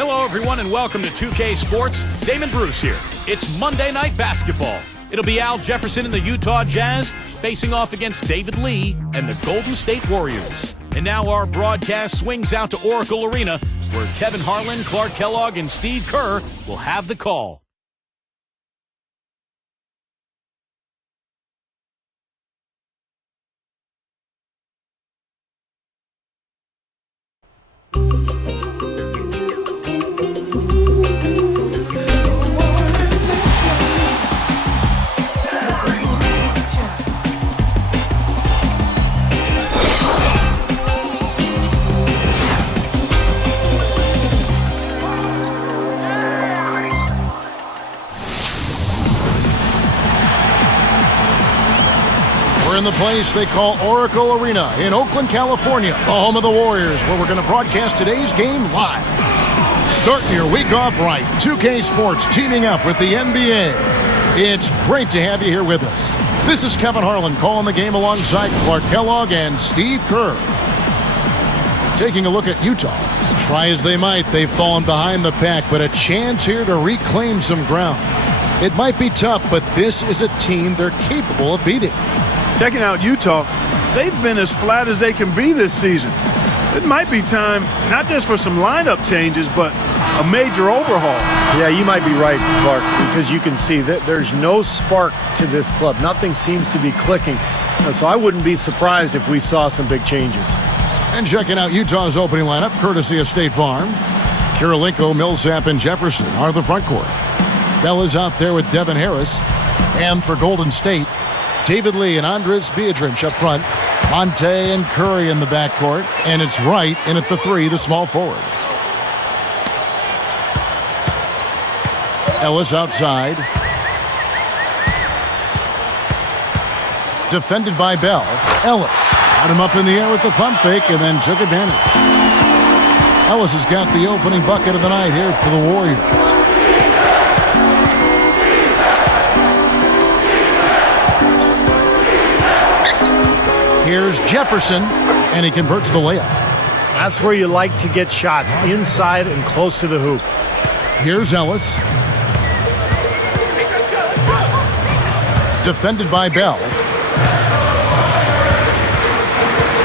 Hello, everyone, and welcome to 2K Sports. Damon Bruce here. It's Monday Night Basketball. It'll be Al Jefferson and the Utah Jazz facing off against David Lee and the Golden State Warriors. And now our broadcast swings out to Oracle Arena, where Kevin Harlan, Clark Kellogg, and Steve Kerr will have the call. In the place they call Oracle Arena in Oakland, California, the home of the Warriors, where we're going to broadcast today's game live. Starting your week off right, 2K Sports teaming up with the NBA. It's great to have you here with us. This is Kevin Harlan calling the game alongside Clark Kellogg and Steve Kerr. Taking a look at Utah. Try as they might, they've fallen behind the pack, but a chance here to reclaim some ground. It might be tough, but this is a team they're capable of beating. Checking out Utah, they've been as flat as they can be this season. It might be time not just for some lineup changes, but a major overhaul. Yeah, you might be right, Clark, because you can see that there's no spark to this club. Nothing seems to be clicking. So I wouldn't be surprised if we saw some big changes. And checking out Utah's opening lineup, courtesy of State Farm. Kirilenko, Millsap, and Jefferson are the front court. Bell is out there with Devin Harris. And for Golden State, David Lee and Andres Biedrins up front. Monte and Curry in the backcourt. And it's Wright in at the three, the small forward. Ellis outside. Defended by Bell. Ellis got him up in the air with the pump fake and then took advantage. Ellis has got the opening bucket of the night here for the Warriors. Here's Jefferson, and he converts the layup. That's where you like to get shots, inside and close to the hoop. Here's Ellis. Defended by Bell.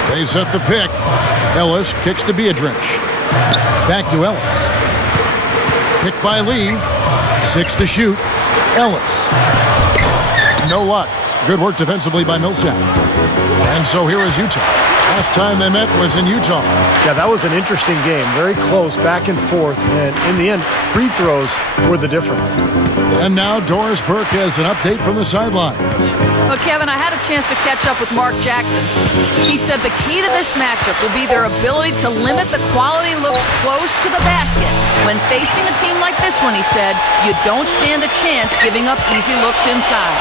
They set the pick. Ellis kicks to Biedrins. Back to Ellis. Pick by Lee. 6 to shoot. Ellis. No luck. Good work defensively by Millsap. And so here is Utah. Last time they met was in Utah. Yeah, that was an interesting game. Very close, back and forth. And in the end, free throws were the difference. And now Doris Burke has an update from the sidelines. Well, Kevin, I had a chance to catch up with Mark Jackson. He said the key to this matchup will be their ability to limit the quality looks close to the basket. When facing a team like this one, he said, you don't stand a chance giving up easy looks inside.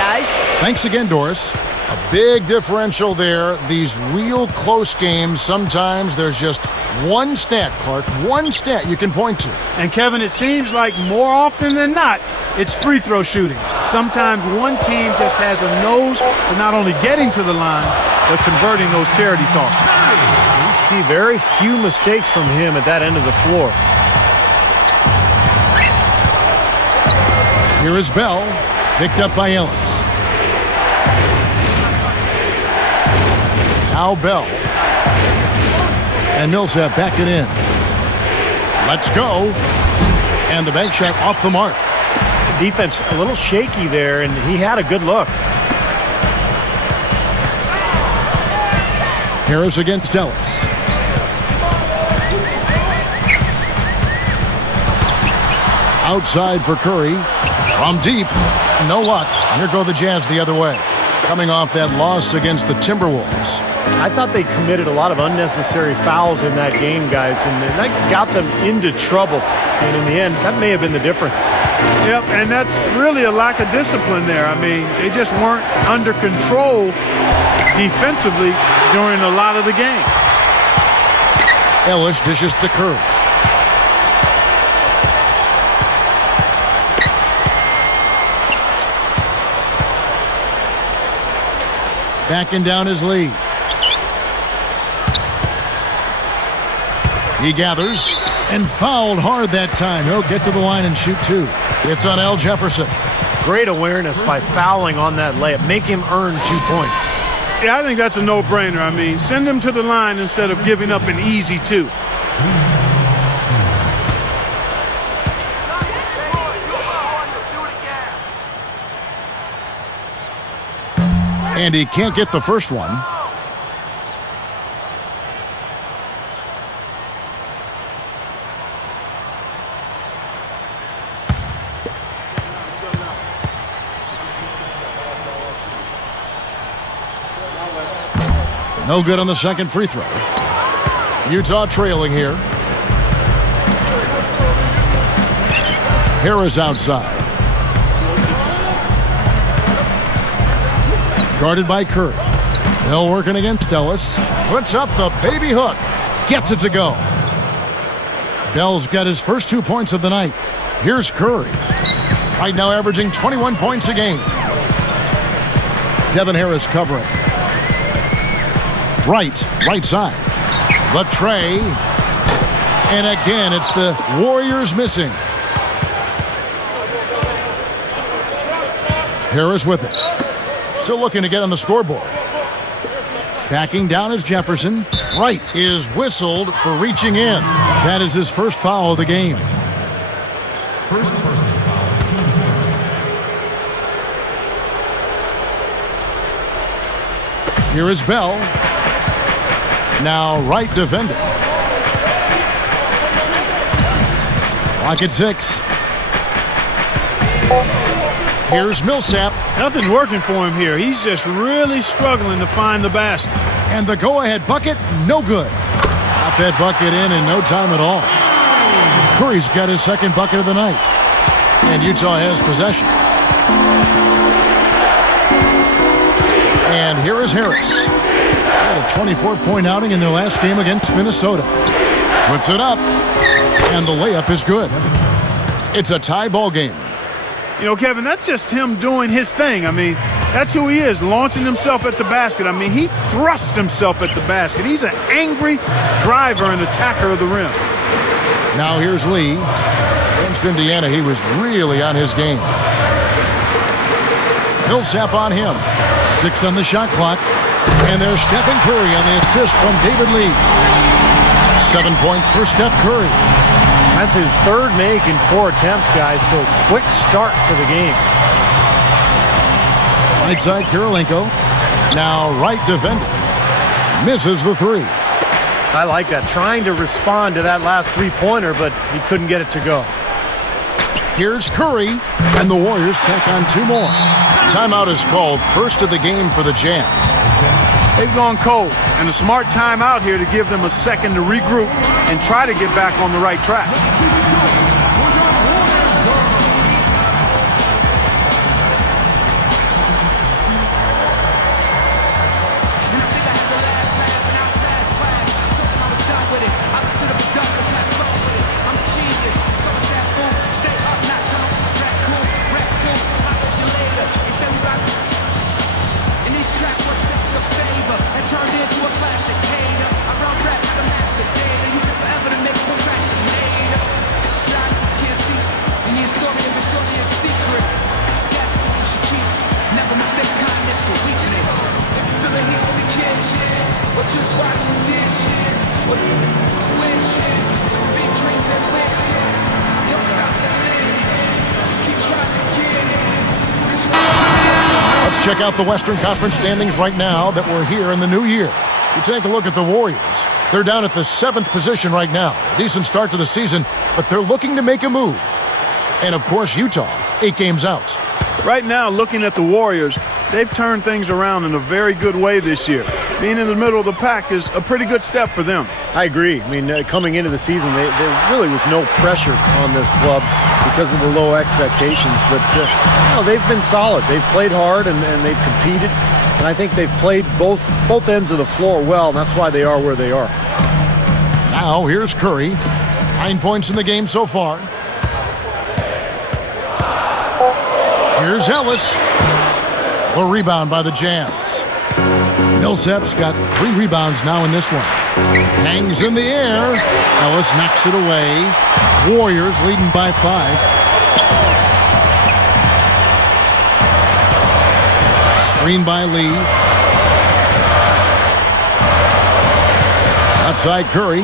Guys? Thanks again, Doris. A big differential there. These real close games, sometimes there's just one stat, Clark, one stat you can point to. And Kevin, it seems like more often than not, it's free throw shooting. Sometimes one team just has a nose for not only getting to the line, but converting those charity tosses. You see very few mistakes from him at that end of the floor. Here is Bell, picked up by Ellis. Now Bell. And Millsap back it in. Let's go. And the bank shot off the mark. Defense a little shaky there, and he had a good look. Harris against Ellis. Outside for Curry. From deep. No luck. And here go the Jazz the other way. Coming off that loss against the Timberwolves. I thought they committed a lot of unnecessary fouls in that game, guys, and that got them into trouble. And in the end, that may have been the difference. Yep, and that's really a lack of discipline there. I mean, they just weren't under control defensively during a lot of the game. Ellis dishes to Curry. Backing down his lead. He gathers. And fouled hard that time. He'll get to the line and shoot 2. It's on Al Jefferson. Great awareness by fouling on that layup. Make him earn 2 points. Yeah, I think that's a no-brainer. I mean, send him to the line instead of giving up an easy 2. And he can't get the first one. No good on the second free throw. Utah trailing here. Harris outside. Guarded by Curry. Hill working against Ellis. Puts up the baby hook. Gets it to go. Bell's got his first 2 points of the night. Here's Curry. Right now averaging 21 points a game. Devin Harris covering. Right side. The tray. And again, it's the Warriors missing. Harris with it. Still looking to get on the scoreboard. Backing down is Jefferson. Wright is whistled for reaching in. That is his first foul of the game. First personal foul, team's first. Here is Bell. Now Wright defending. Lock at 6. Here's Millsap. Nothing's working for him here. He's just really struggling to find the basket. And the go-ahead bucket, no good. Got that bucket in no time at all. Curry's got his second bucket of the night. And Utah has possession. And here is Harris. Had a 24-point outing in their last game against Minnesota. Puts it up. And the layup is good. It's a tie ball game. You know, Kevin, that's just him doing his thing. I mean, that's who he is, launching himself at the basket. I mean, he thrusts himself at the basket. He's an angry driver and attacker of the rim. Now here's Lee. Against Indiana, he was really on his game. Millsap on him. 6 on the shot clock. And there's Stephen Curry on the assist from David Lee. 7 points for Steph Curry. That's his third make in 4 attempts, guys, so quick start for the game. Right side, Kirilenko. Now Wright defending. Misses the 3. I like that. Trying to respond to that last 3-pointer, but he couldn't get it to go. Here's Curry, and the Warriors tack on 2 more. Timeout is called, first of the game for the Jazz. They've gone cold, and a smart timeout here to give them a second to regroup and try to get back on the right track. Just washing dishes, with wishing, with the big dreams and wishes. Don't stop to listen, just keep trying to get in. Let's check out the Western Conference standings right now that we're here in the new year. You take a look at the Warriors. They're down at the 7th position right now. Decent start to the season, but they're looking to make a move. And of course, Utah, 8 games out. Right now, looking at the Warriors, they've turned things around in a very good way this year. Being in the middle of the pack is a pretty good step for them. I agree. I mean, coming into the season, there really was no pressure on this club because of the low expectations. But, they've been solid. They've played hard, and they've competed. And I think they've played both ends of the floor well, and that's why they are where they are. Now, here's Curry. 9 points in the game so far. Here's Ellis. A rebound by the Jazz. Millsap's got 3 rebounds now in this one. Hangs in the air. Ellis knocks it away. Warriors leading by 5. Screen by Lee. Outside Curry.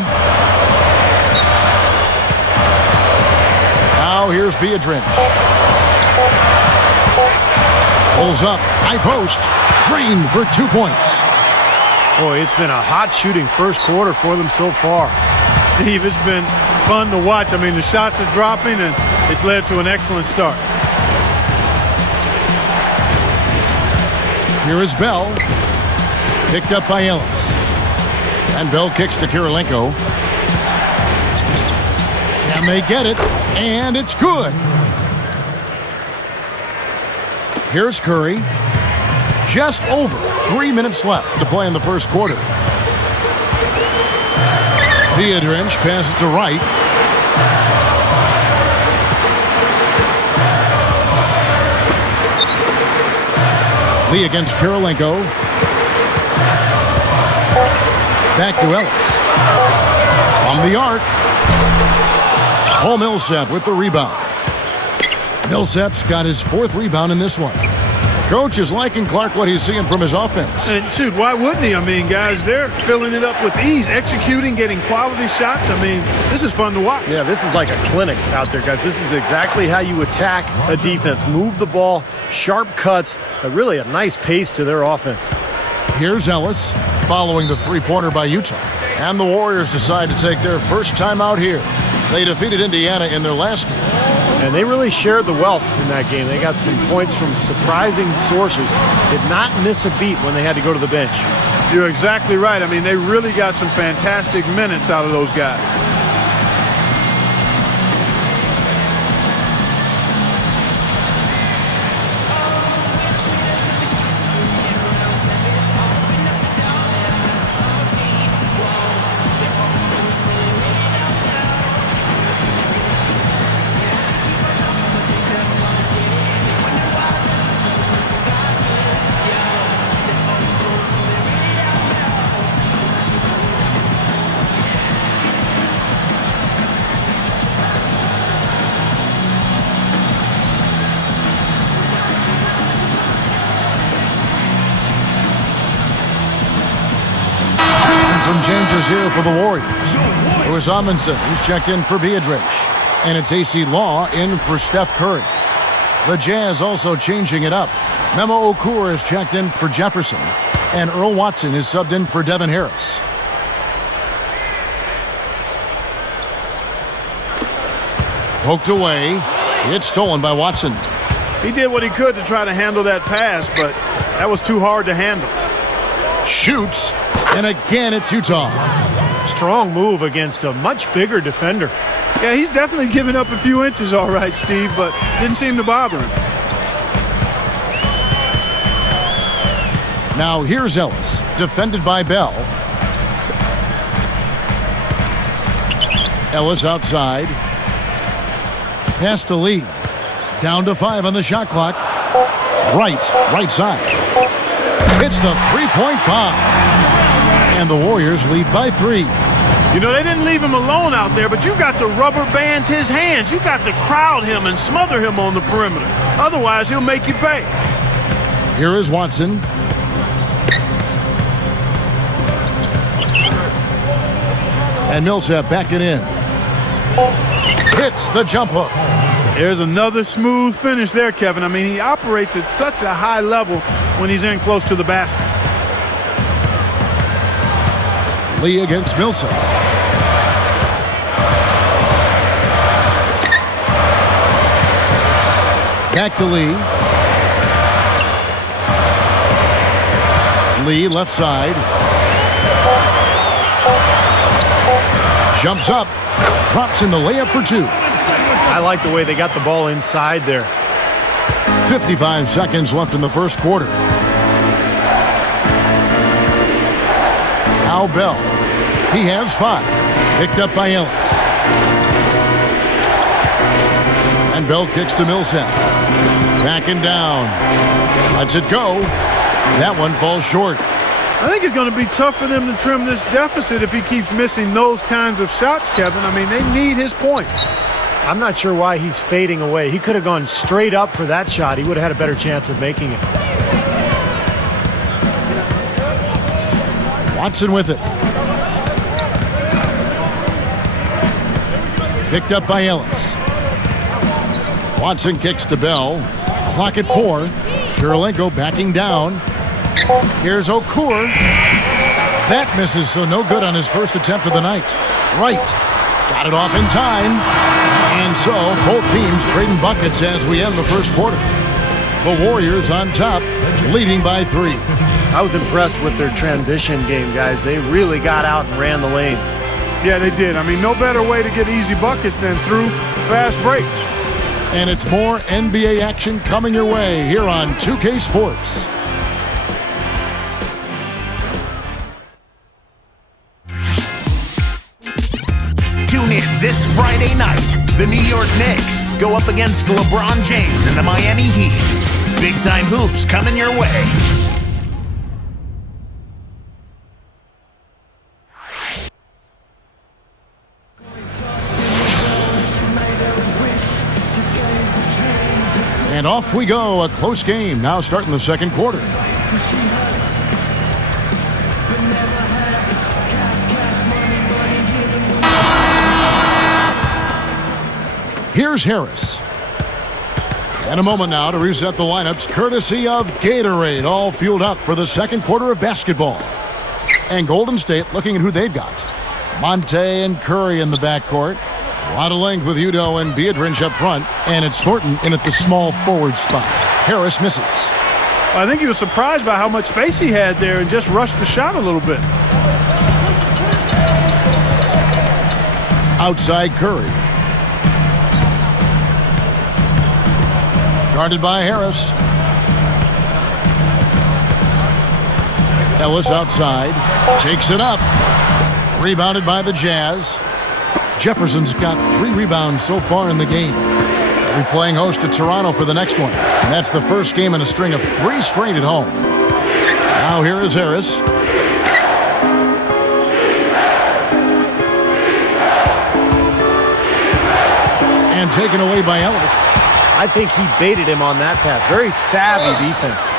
Now here's Beatrice. Pulls up. High post. Drained for 2 points. Boy, it's been a hot shooting first quarter for them so far. Steve, it's been fun to watch. I mean, the shots are dropping, and it's led to an excellent start. Here is Bell. Picked up by Ellis. And Bell kicks to Kirilenko. Can they get it? And it's good. Here's Curry. Just over 3 minutes left to play in the first quarter. Beatrice passes to Wright. Lee against Kirilenko. Back to Ellis. From the arc. Oh, Millsap with the rebound. Millsap's got his 4th rebound in this one. Coach is liking Clark what he's seeing from his offense. And shoot, why wouldn't he? I mean, guys, they're filling it up with ease, executing, getting quality shots. I mean, this is fun to watch. Yeah, this is like a clinic out there, guys. This is exactly how you attack a defense. Move the ball, sharp cuts, really a nice pace to their offense. Here's Ellis following the 3-pointer by Utah. And the Warriors decide to take their first time out here. They defeated Indiana in their last game. And they really shared the wealth in that game. They got some points from surprising sources. Did not miss a beat when they had to go to the bench. You're exactly right. I mean, they really got some fantastic minutes out of those guys. Some changes here for the Warriors. Lewis Amundsen, who's checked in for Beatrice. And it's AC Law in for Steph Curry. The Jazz also changing it up. Memo Okur is checked in for Jefferson. And Earl Watson is subbed in for Devin Harris. Poked away. It's stolen by Watson. He did what he could to try to handle that pass, but that was too hard to handle. Shoots. And again, it's Utah. Strong move against a much bigger defender. Yeah, he's definitely given up a few inches, all right, Steve, but didn't seem to bother him. Now here's Ellis, defended by Bell. Ellis outside. Pass to Lee. Down to 5 on the shot clock. Right side. It's the 3-point bomb. And the Warriors lead by 3. You know, they didn't leave him alone out there, but you got to rubber band his hands. You got to crowd him and smother him on the perimeter. Otherwise, he'll make you pay. Here is Watson. And Millsap backing in. Hits the jump hook. There's another smooth finish there, Kevin. I mean, he operates at such a high level when he's in close to the basket. Lee against Millsap. Back to Lee. Lee left side. Jumps up. Drops in the layup for 2. I like the way they got the ball inside there. 55 seconds left in the first quarter. Now Bell. He has 5. Picked up by Ellis. And Bell kicks to Millsap. Backing down. Lets it go. That one falls short. I think it's going to be tough for them to trim this deficit if he keeps missing those kinds of shots, Kevin. I mean, they need his points. I'm not sure why he's fading away. He could have gone straight up for that shot. He would have had a better chance of making it. Watson with it. Picked up by Ellis. Watson kicks to Bell. Clock at 4. Kirilenko backing down. Here's Okur. That misses, so no good on his first attempt of the night. Wright got it off in time. And so both teams trading buckets as we end the first quarter. The Warriors on top, leading by 3. I was impressed with their transition game, guys. They really got out and ran the lanes. Yeah, they did. I mean, no better way to get easy buckets than through fast breaks. And it's more NBA action coming your way here on 2K Sports. Tune in this Friday night. The New York Knicks go up against LeBron James and the Miami Heat. Big-time hoops coming your way. And off we go, a close game now starting the second quarter. Here's Harris. And a moment now to reset the lineups, courtesy of Gatorade, all fueled up for the second quarter of basketball. And Golden State looking at who they've got. Monte and Curry in the backcourt. A lot of length with Udo and Beatrice up front, and it's Thornton in at the small forward spot. Harris misses. I think he was surprised by how much space he had there and just rushed the shot a little bit. Outside Curry. Guarded by Harris. Ellis outside. Takes it up. Rebounded by the Jazz. Jefferson's got 3 rebounds so far in the game. They'll be playing host to Toronto for the next one. And that's the first game in a string of 3 straight at home. Now here is Harris. And taken away by Ellis. I think he baited him on that pass. Very savvy defense.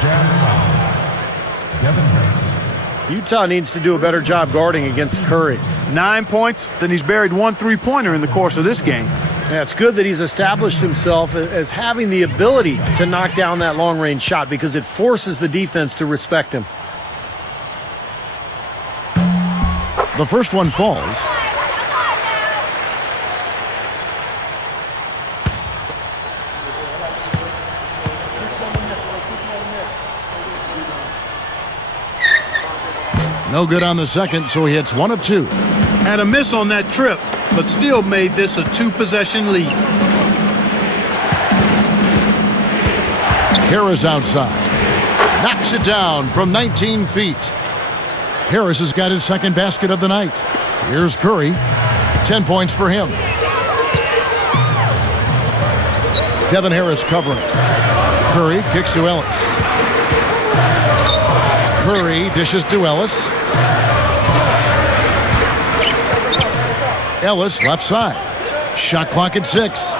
Jazz foul. Devin Harris. Utah needs to do a better job guarding against Curry. 9 points, then he's buried 1 3-pointer in the course of this game. Yeah, it's good that he's established himself as having the ability to knock down that long-range shot because it forces the defense to respect him. The first one falls. No good on the second, so he hits 1 of 2. Had a miss on that trip, but still made this a 2-possession lead. Harris outside. Knocks it down from 19 feet. Harris has got his second basket of the night. Here's Curry. 10 points for him. Devin Harris covering. Curry kicks to Ellis. Curry dishes to Ellis. Ellis left side. Shot clock at 6.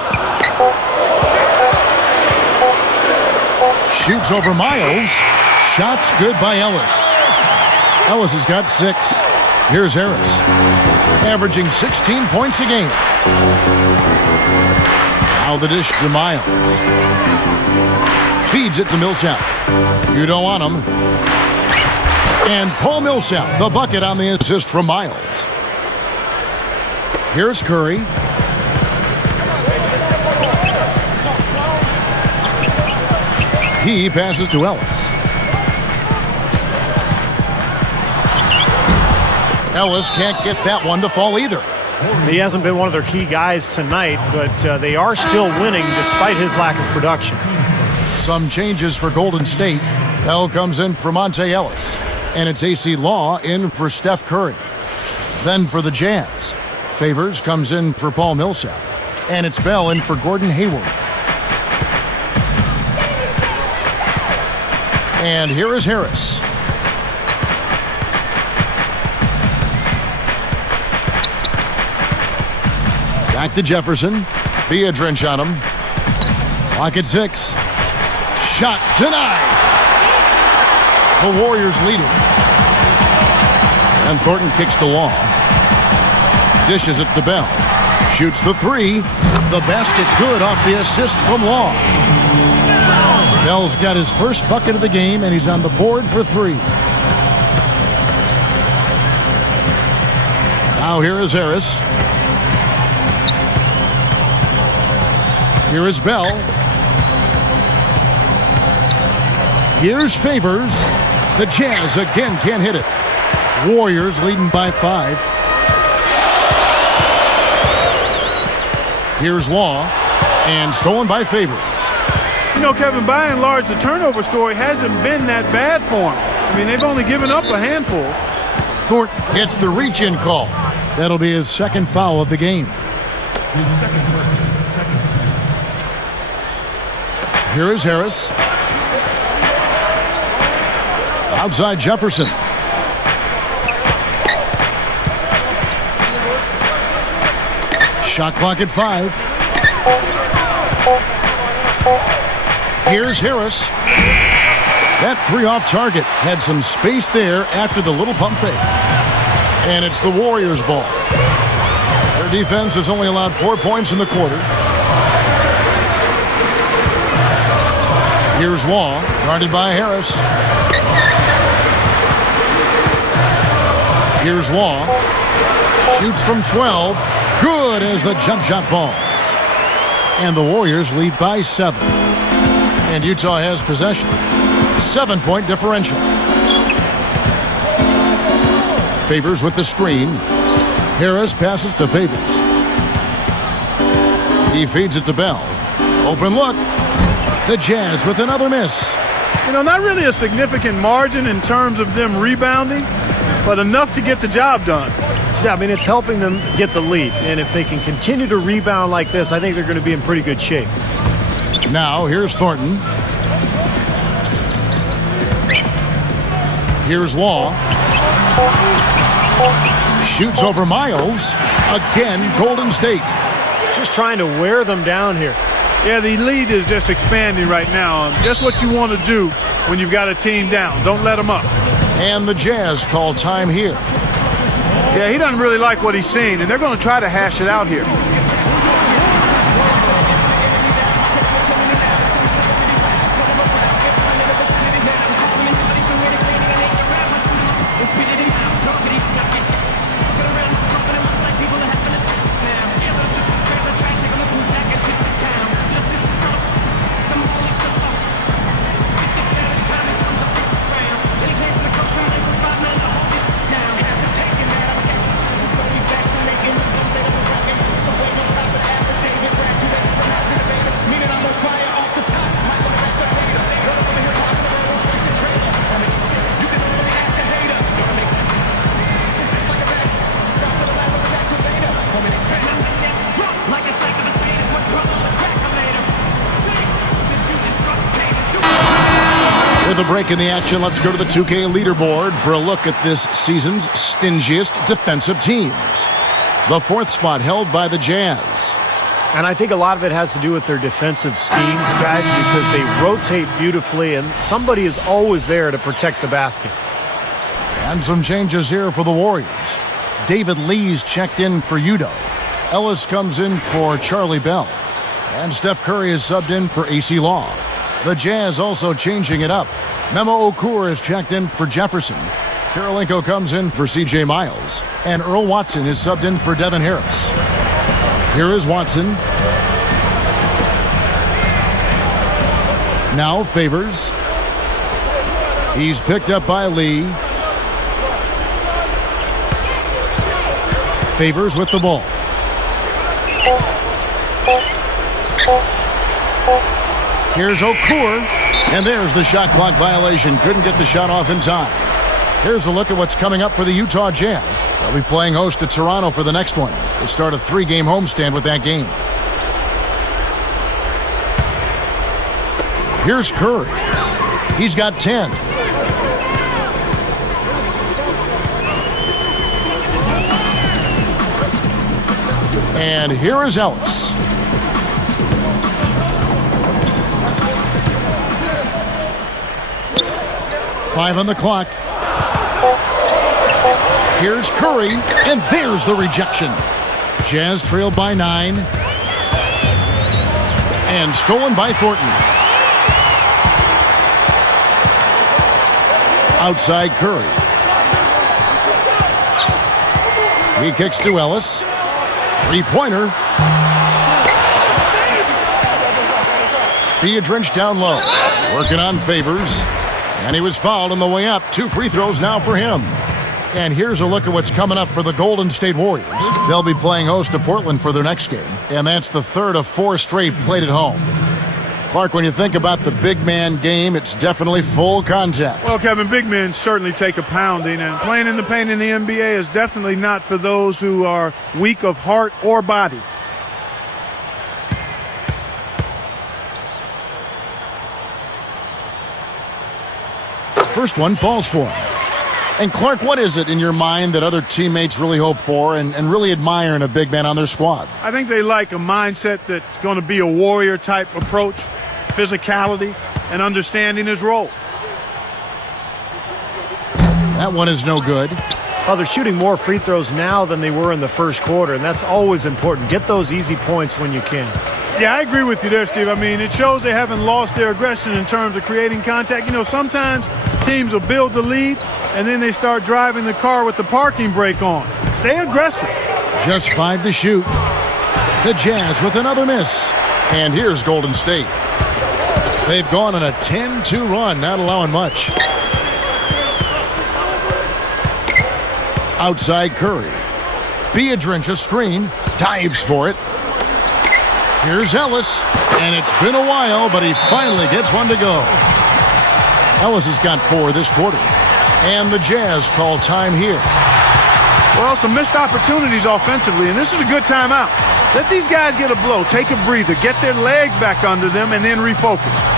Shoots over Miles. Shots good by Ellis. Ellis has got 6. Here's Harris. Averaging 16 points a game. Now the dish to Miles. Feeds it to Millsap. You don't want him. And Paul Millsap, the bucket on the assist from Miles. Here's Curry. He passes to Ellis. Ellis can't get that one to fall either. He hasn't been one of their key guys tonight, but they are still winning despite his lack of production. Some changes for Golden State. Bell comes in for Monte Ellis. And it's AC Law in for Steph Curry. Then for the Jazz, Favors comes in for Paul Millsap. And it's Bell in for Gordon Hayward. And here is Harris. Back to Jefferson. Be a drench on him. Clock at 6. Shot denied. The Warriors lead it. And Thornton kicks to Law. Dishes it to Bell. Shoots the 3. The basket good off the assist from Law. Bell's got his first bucket of the game, and he's on the board for 3. Now here is Harris. Here is Bell. Here's Favors. The Jazz again can't hit it. Warriors leading by 5. Here's Law. And stolen by Favors. You know, Kevin, by and large, the turnover story hasn't been that bad for them. I mean, they've only given up a handful. Thornton gets the reach-in call. That'll be his second foul of the game. His second person, second team. Here is Harris. Outside Jefferson. Shot clock at 5. Here's Harris. That 3 off target had some space there after the little pump fake. And it's the Warriors' ball. Their defense has only allowed 4 points in the quarter. Here's Law, guarded by Harris. Here's Law. Shoots from 12. Good as the jump shot falls. And the Warriors lead by 7. And Utah has possession. 7-point differential. Favors with the screen. Harris passes to Favors. He feeds it to Bell. Open look. The Jazz with another miss. You know, not really a significant margin in terms of them rebounding, but enough to get the job done. Yeah, I mean, it's helping them get the lead. And if they can continue to rebound like this, I think they're going to be in pretty good shape. Now, here's Thornton. Here's Law. Shoots over Miles. Again, Golden State. Just trying to wear them down here. Yeah, the lead is just expanding right now. Just what you want to do when you've got a team down. Don't let them up. And the Jazz call time here. Yeah, he doesn't really like what he's seeing, and they're going to try to hash it out here. With a break in the action, let's go to the 2K leaderboard for a look at this season's stingiest defensive teams. The 4th spot held by the Jazz. And I think a lot of it has to do with their defensive schemes, guys, because they rotate beautifully, and somebody is always there to protect the basket. And some changes here for the Warriors. David Lee's checked in for Udo. Ellis comes in for Charlie Bell. And Steph Curry is subbed in for AC Law. The Jazz also changing it up. Memo Okur is checked in for Jefferson. Karolinko comes in for C.J. Miles. And Earl Watson is subbed in for Devin Harris. Here is Watson. Now Favors. He's picked up by Lee. Favors with the ball. Here's Okur, and there's the shot clock violation. Couldn't get the shot off in time. Here's a look at what's coming up for the Utah Jazz. They'll be playing host to Toronto for the next one. They start a 3-game homestand with that game. Here's Curry. He's got 10. And here is Ellis. Five on the clock. Here's Curry, and there's the rejection. Jazz trailed by 9. And stolen by Thornton. Outside Curry. He kicks to Ellis. Three-pointer. Beadrinch down low. Working on Favors. And he was fouled on the way up. 2 free throws now for him. And here's a look at what's coming up for the Golden State Warriors. They'll be playing host to Portland for their next game. And that's the third of 4 straight played at home. Clark, when you think about the big man game, it's definitely full contact. Well, Kevin, big men certainly take a pounding, and playing in the paint in the NBA is definitely not for those who are weak of heart or body. First one falls for him. And Clark, what is it in your mind that other teammates really hope for and really admire in a big man on their squad? I think they like a mindset that's going to be a warrior-type approach, physicality, and understanding his role. That one is no good. Well, they're shooting more free throws now than they were in the first quarter, and that's always important. Get those easy points when you can. Yeah, I agree with you there, Steve. I mean, it shows they haven't lost their aggression in terms of creating contact. You know, sometimes teams will build the lead, and then they start driving the car with the parking brake on. Stay aggressive. Just 5 to shoot. The Jazz with another miss. And here's Golden State. They've gone on a 10-2 run, not allowing much. Outside Curry. Beadrinch a screen. Dives for it. Here's Ellis. And it's been a while, but he finally gets one to go. Ellis has got 4 this quarter. And the Jazz call time here. Well, some missed opportunities offensively, and this is a good timeout. Let these guys get a blow, take a breather, get their legs back under them, and then refocus.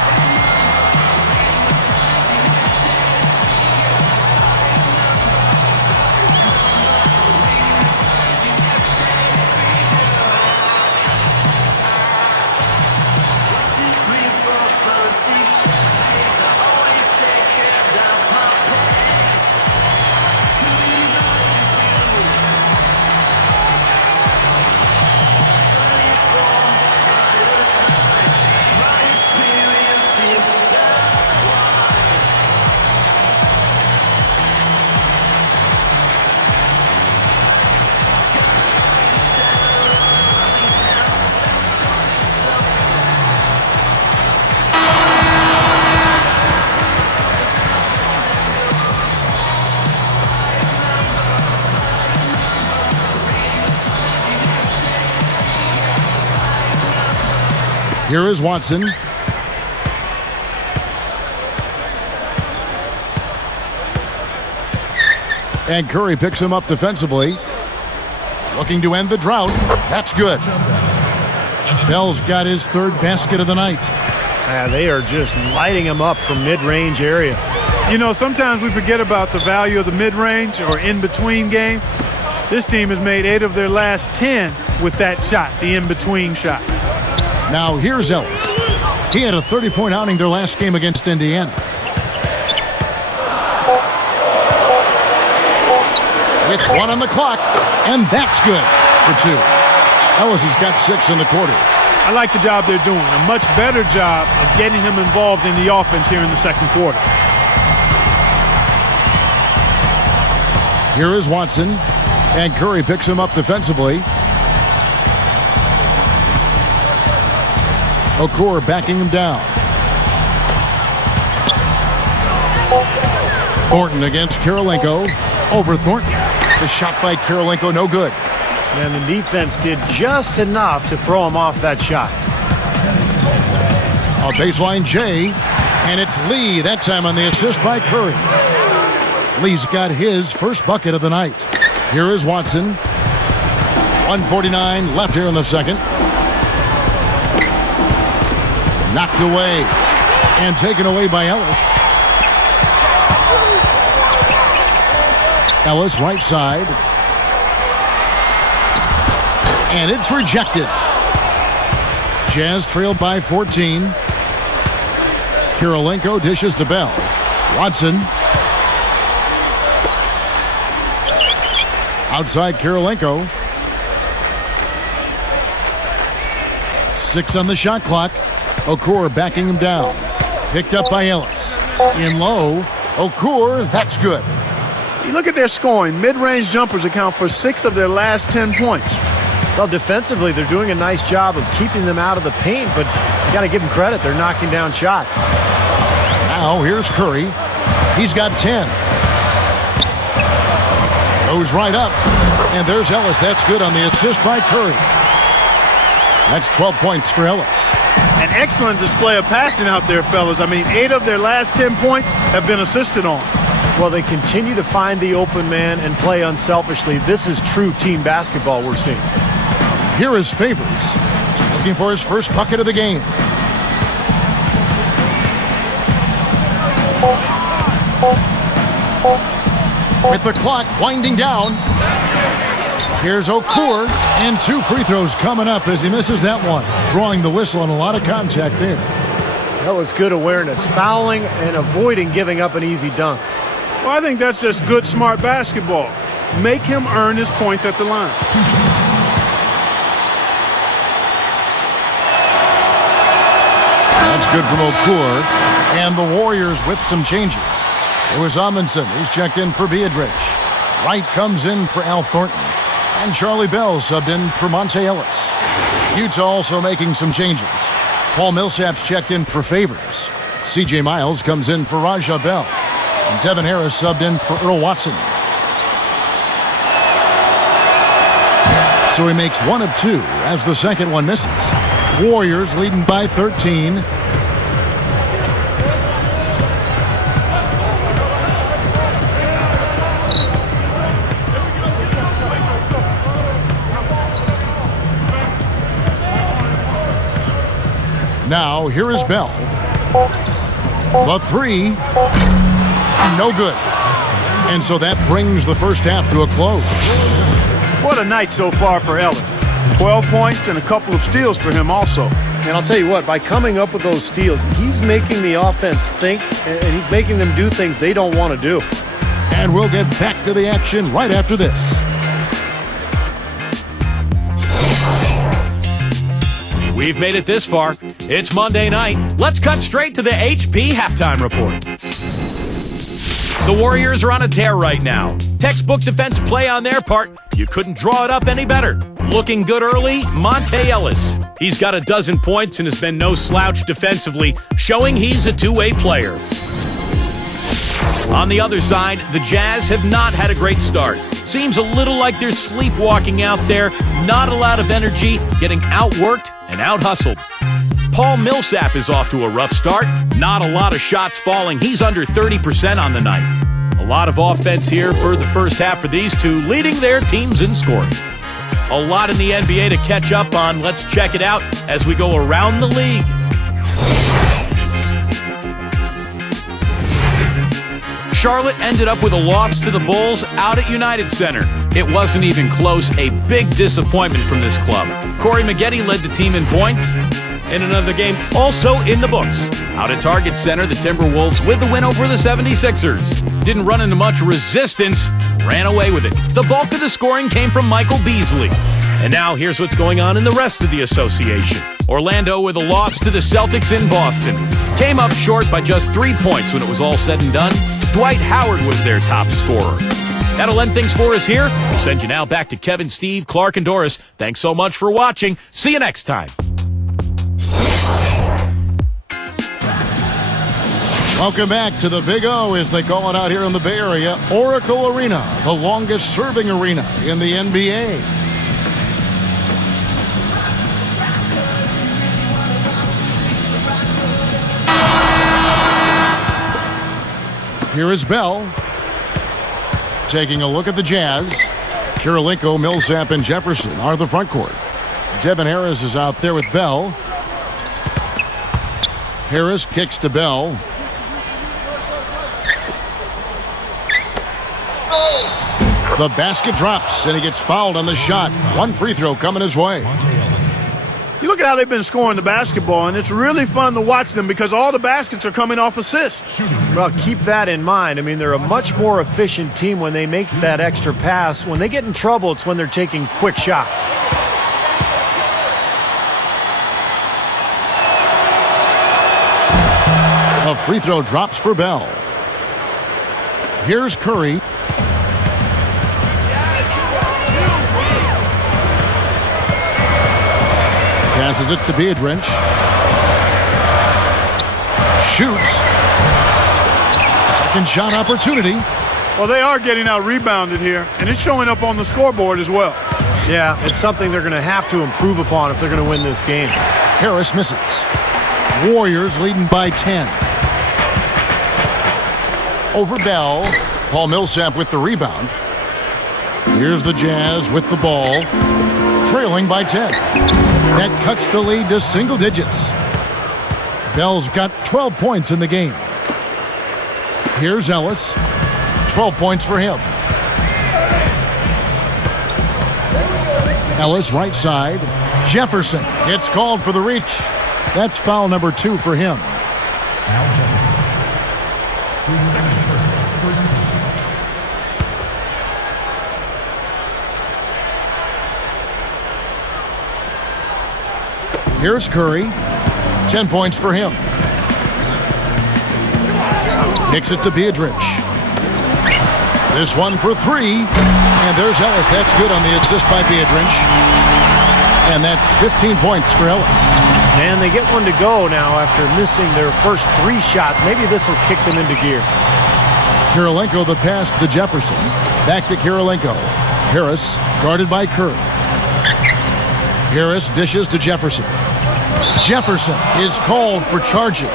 Here is Watson. And Curry picks him up defensively. Looking to end the drought. That's good. Bell's got his 3rd basket of the night. They are just lighting him up from mid-range area. You know, sometimes we forget about the value of the mid-range or in-between game. This team has made 8 of their last 10 with that shot, the in-between shot. Now here's Ellis. He had a 30-point outing their last game against Indiana. With 1 on the clock, and that's good for 2. Ellis has got 6 in the quarter. I like the job they're doing. A much better job of getting him involved in the offense here in the second quarter. Here is Watson, and Curry picks him up defensively. Okur backing him down. Thornton against Karolinko. Over Thornton. The shot by Karolinko, no good. And the defense did just enough to throw him off that shot. A baseline J, and it's Lee, that time on the assist by Curry. Lee's got his first bucket of the night. Here is Watson. 1:49 left here in the second. Knocked away. And taken away by Ellis. Ellis right side. And it's rejected. Jazz trailed by 14. Kirilenko dishes to Bell. Watson. Outside Kirilenko. 6 on the shot clock. Okur backing him down. Picked up by Ellis. In low. Okur, that's good. You look at their scoring. Mid-range jumpers account for 6 of their last 10 points. Well, defensively, they're doing a nice job of keeping them out of the paint, but you got to give them credit. They're knocking down shots. Now here's Curry. He's got 10. Goes right up. And there's Ellis. That's good on the assist by Curry. That's 12 points for Ellis. An excellent display of passing out there, fellas. I mean, 8 of their last 10 points have been assisted on. Well, they continue to find the open man and play unselfishly. This is true team basketball we're seeing. Here is Favors, looking for his first bucket of the game. With the clock winding down, here's Okur, and 2 free throws coming up as he misses that one. Drawing the whistle and a lot of contact there. That was good awareness, fouling and avoiding giving up an easy dunk. Well, I think that's just good, smart basketball. Make him earn his points at the line. That's good from Okur. And the Warriors with some changes. It was Amundsen. He's checked in for Beatrice. Wright comes in for Al Thornton. And Charlie Bell subbed in for Monte Ellis. Utah also making some changes. Paul Millsap's checked in for Favors. C.J. Miles comes in for Raja Bell. And Devin Harris subbed in for Earl Watson. So he makes 1 of 2 as the second one misses. Warriors leading by 13. Now, here is Bell. The 3. No good. And so that brings the first half to a close. What a night so far for Ellis. 12 points and a couple of steals for him also. And I'll tell you what, by coming up with those steals, he's making the offense think, and he's making them do things they don't want to do. And we'll get back to the action right after this. We've made it this far. It's Monday night. Let's cut straight to the HP halftime report. The Warriors are on a tear right now. Textbook defense play on their part. You couldn't draw it up any better. Looking good early, Monte Ellis. He's got 12 points and has been no slouch defensively, showing he's a two-way player. On the other side, the Jazz have not had a great start. Seems a little like they're sleepwalking out there, not a lot of energy, getting outworked and out-hustled. Paul Millsap is off to a rough start. Not a lot of shots falling. He's under 30% on the night. A lot of offense here for the first half for these two, leading their teams in scoring. A lot in the NBA to catch up on. Let's check it out as we go around the league. Charlotte ended up with a loss to the Bulls out at United Center. It wasn't even close, a big disappointment from this club. Corey Maggette led the team in points. In another game, also in the books. Out at Target Center, the Timberwolves with the win over the 76ers. Didn't run into much resistance, ran away with it. The bulk of the scoring came from Michael Beasley. And now here's what's going on in the rest of the association. Orlando with a loss to the Celtics in Boston. Came up short by just 3 points when it was all said and done. Dwight Howard was their top scorer. That'll end things for us here. We'll send you now back to Kevin, Steve, Clark, and Doris. Thanks so much for watching. See you next time. Welcome back to the Big O, as they call it out here in the Bay Area. Oracle Arena, the longest serving arena in the NBA. Here is Bell. Taking a look at the Jazz. Kirilenko, Millsap, and Jefferson are the front court. Devin Harris is out there with Bell. Harris kicks to Bell. The basket drops, and he gets fouled on the shot. One free throw coming his way. You look at how they've been scoring the basketball, and it's really fun to watch them because all the baskets are coming off assists. Well, keep that in mind. I mean, they're a much more efficient team when they make that extra pass. When they get in trouble, it's when they're taking quick shots. A free throw drops for Bell. Here's Curry. Passes it to Biedrins. Shoots. Second shot opportunity. Well, they are getting out rebounded here, and it's showing up on the scoreboard as well. Yeah, it's something they're going to have to improve upon if they're going to win this game. Harris misses. Warriors leading by 10. Over Bell. Paul Millsap with the rebound. Here's the Jazz with the ball. Trailing by 10. That cuts the lead to single digits. Bell's got 12 points in the game. Here's Ellis. 12 points for him. Ellis right side. Jefferson gets called for the reach. That's foul number 2 for him. Al Jefferson. His second personal, first team. Here's Curry. 10 points for him. Kicks it to Biedrins. This one for 3. And there's Ellis. That's good on the assist by Biedrins. And that's 15 points for Ellis. And they get one to go now after missing their first 3 shots. Maybe this will kick them into gear. Kirilenko the pass to Jefferson. Back to Kirilenko. Harris guarded by Curry. Harris dishes to Jefferson. Jefferson is called for charging.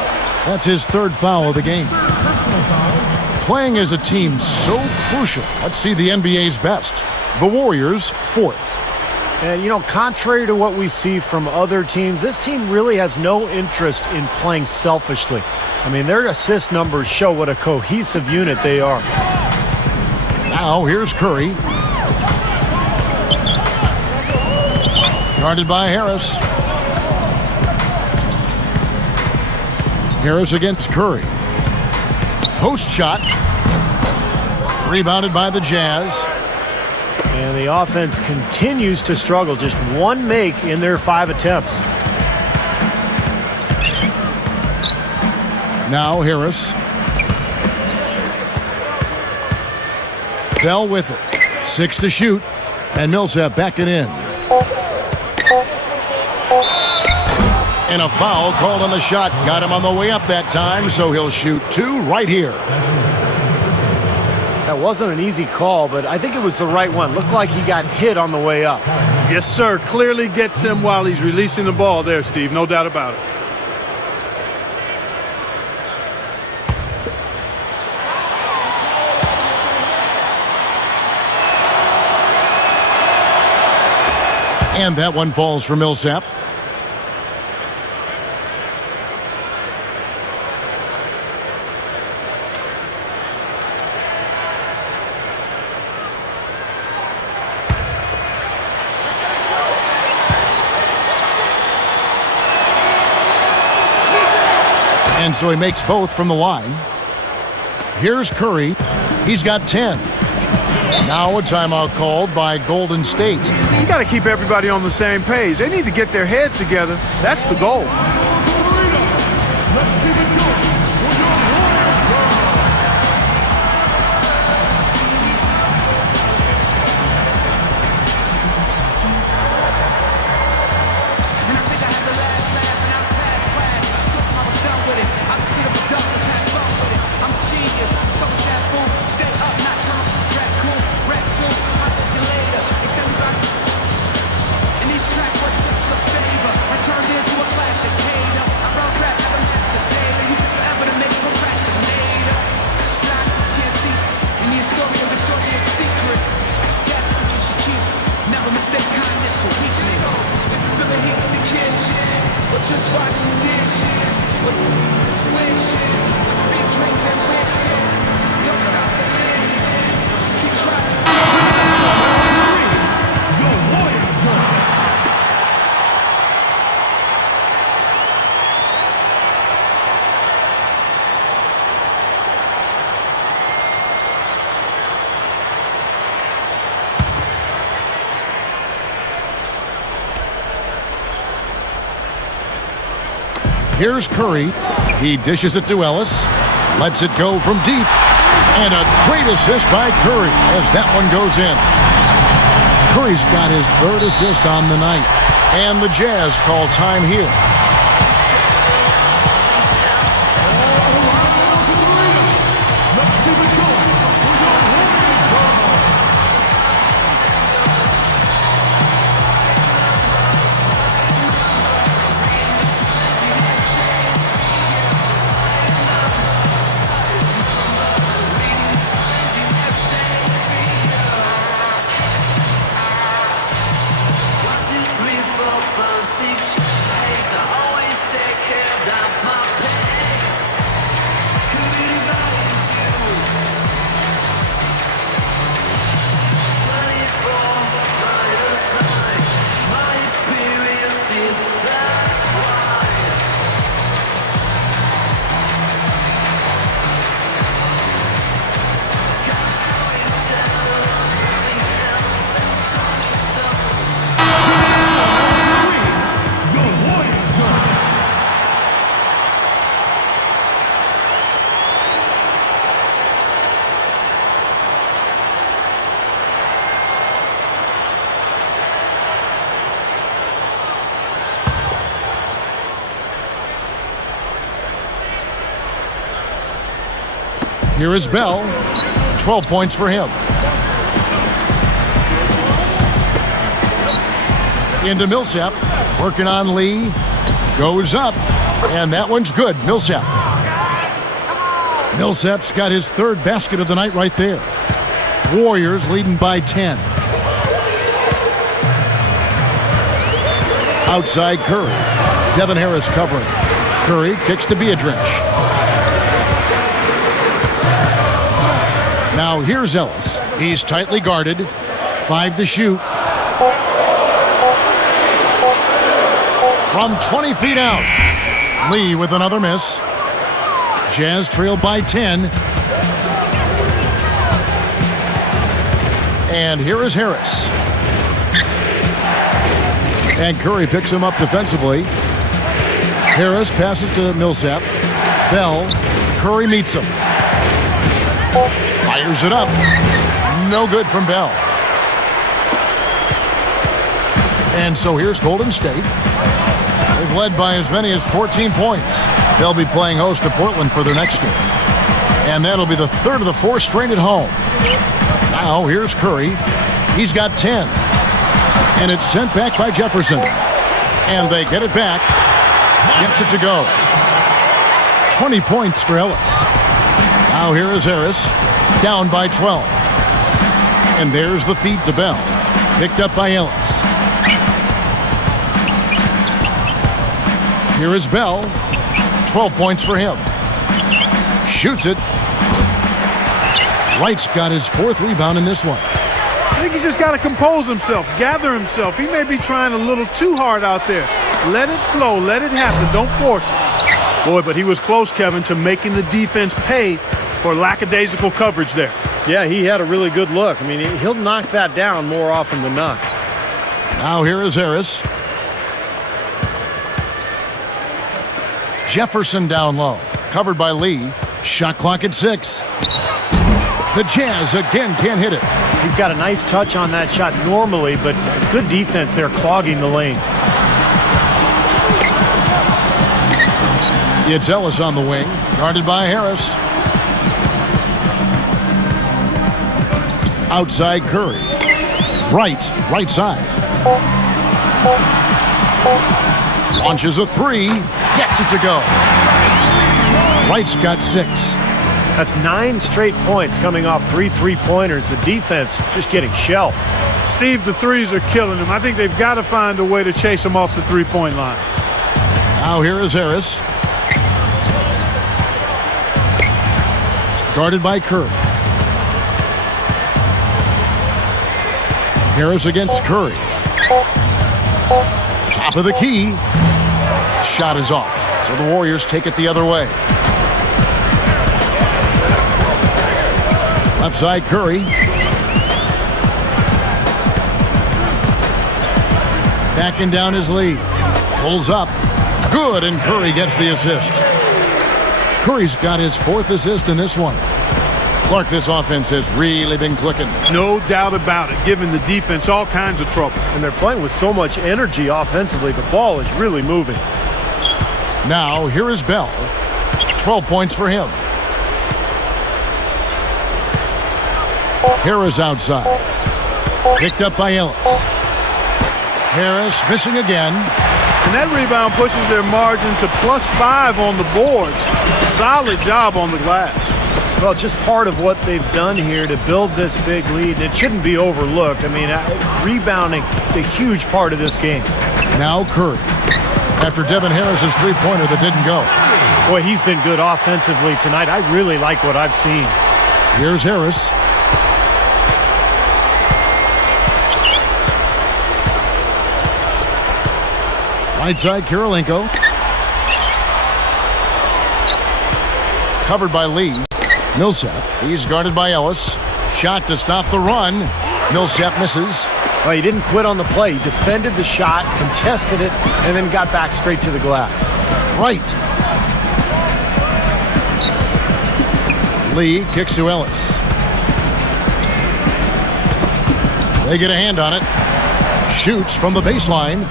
That's his 3rd foul of the game. Playing as a team so crucial. Let's see the NBA's best. The Warriors 4th. And, you know, contrary to what we see from other teams, this team really has no interest in playing selfishly. I mean, their assist numbers show what a cohesive unit they are. Now here's Curry. Guarded by Harris. Harris against Curry. Post shot. Rebounded by the Jazz. And the offense continues to struggle. Just 1 make in their 5 attempts. Now Harris. Bell with it. 6 to shoot. And Millsap backing in. And a foul called on the shot. Got him on the way up that time, so he'll shoot 2 right here. That wasn't an easy call, but I think it was the right one. Looked like he got hit on the way up. Yes, sir. Clearly gets him while he's releasing the ball there, Steve. No doubt about it. And that one falls for Millsap. And so he makes both from the line. Here's Curry. He's got 10. Now a timeout called by Golden State. You got to keep everybody on the same page. They need to get their heads together. That's the goal. Turned into a classic. Hey, kindness to weakness. If you feel the heat in the kitchen, or just washing dishes, or it's wishing, with big dreams and wishes. Don't stop the list, just keep trying. The Warriors go. Here's Curry. He dishes it to Ellis. Lets it go from deep. And a great assist by Curry as that one goes in. Curry's got his third assist on the night. And the Jazz call time here. Here is Bell. 12 points for him. Into Millsap. Working on Lee. Goes up. And that one's good. Millsap. Millsap's got his third basket of the night right there. Warriors leading by 10. Outside Curry. Devin Harris covering. Curry kicks to Beatrice. Now here's Ellis. He's tightly guarded. 5 to shoot. From 20 feet out. Lee with another miss. Jazz trailed by 10. And here is Harris. And Curry picks him up defensively. Harris passes to Millsap. Bell. Curry meets him. Fires it up. No good from Bell. And so here's Golden State. They've led by as many as 14 points. They'll be playing host to Portland for their next game. And that'll be the third of the 4 straight at home. Now here's Curry. He's got 10. And it's sent back by Jefferson. And they get it back. Gets it to go. 20 points for Ellis. Now here is Harris. Down by 12. And there's the feed to Bell. Picked up by Ellis. Here is Bell. 12 points for him. Shoots it. Wright's got his 4th rebound in this one. I think he's just got to compose himself, gather himself. He may be trying a little too hard out there. Let it flow. Let it happen. Don't force it. Boy, but he was close, Kevin, to making the defense pay for lackadaisical coverage there. Yeah, he had a really good look. I mean, he'll knock that down more often than not. Now here is Harris. Jefferson down low. Covered by Lee. Shot clock at 6. The Jazz again can't hit it. He's got a nice touch on that shot normally, but good defense there clogging the lane. It's Ellis on the wing. Guarded by Harris. Outside Curry. Right side. Launches a 3. Gets it to go. Wright's got 6. That's 9 straight points coming off 3 3-pointers. The defense just getting shelled. Steve, the threes are killing him. I think they've got to find a way to chase him off the three-point line. Now here is Harris. Guarded by Curry. Harris against Curry. Top of the key. Shot is off. So the Warriors take it the other way. Left side Curry. Backing down his lead. Pulls up. Good, and Curry gets the assist. Curry's got his 4th assist in this one. Clark, this offense has really been clicking. No doubt about it, giving the defense all kinds of trouble. And they're playing with so much energy offensively. The ball is really moving. Now, here is Bell. 12 points for him. Harris outside. Picked up by Ellis. Harris missing again. And that rebound pushes their margin to +5 on the board. Solid job on the glass. Well, it's just part of what they've done here to build this big lead, and it shouldn't be overlooked. I mean, rebounding is a huge part of this game. Now Curry. After Devin Harris's three-pointer that didn't go. Boy, he's been good offensively tonight. I really like what I've seen. Here's Harris. Right side, Kirilenko. Covered by Lee. Millsap. He's guarded by Ellis. Shot to stop the run. Millsap misses. Well, he didn't quit on the play. He defended the shot, contested it, and then got back straight to the glass. Right. Lee kicks to Ellis. They get a hand on it. Shoots from the baseline.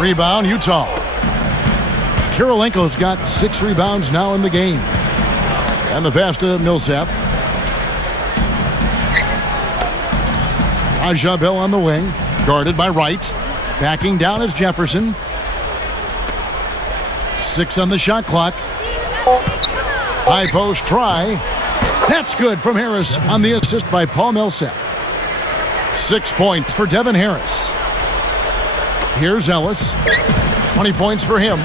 Rebound, Utah. Kirilenko's got 6 rebounds now in the game. And the pass to Millsap. Raja Bell on the wing. Guarded by Wright. Backing down is Jefferson. 6 on the shot clock. High post try. That's good from Harris on the assist by Paul Millsap. 6 points for Devin Harris. Here's Ellis. 20 points for him.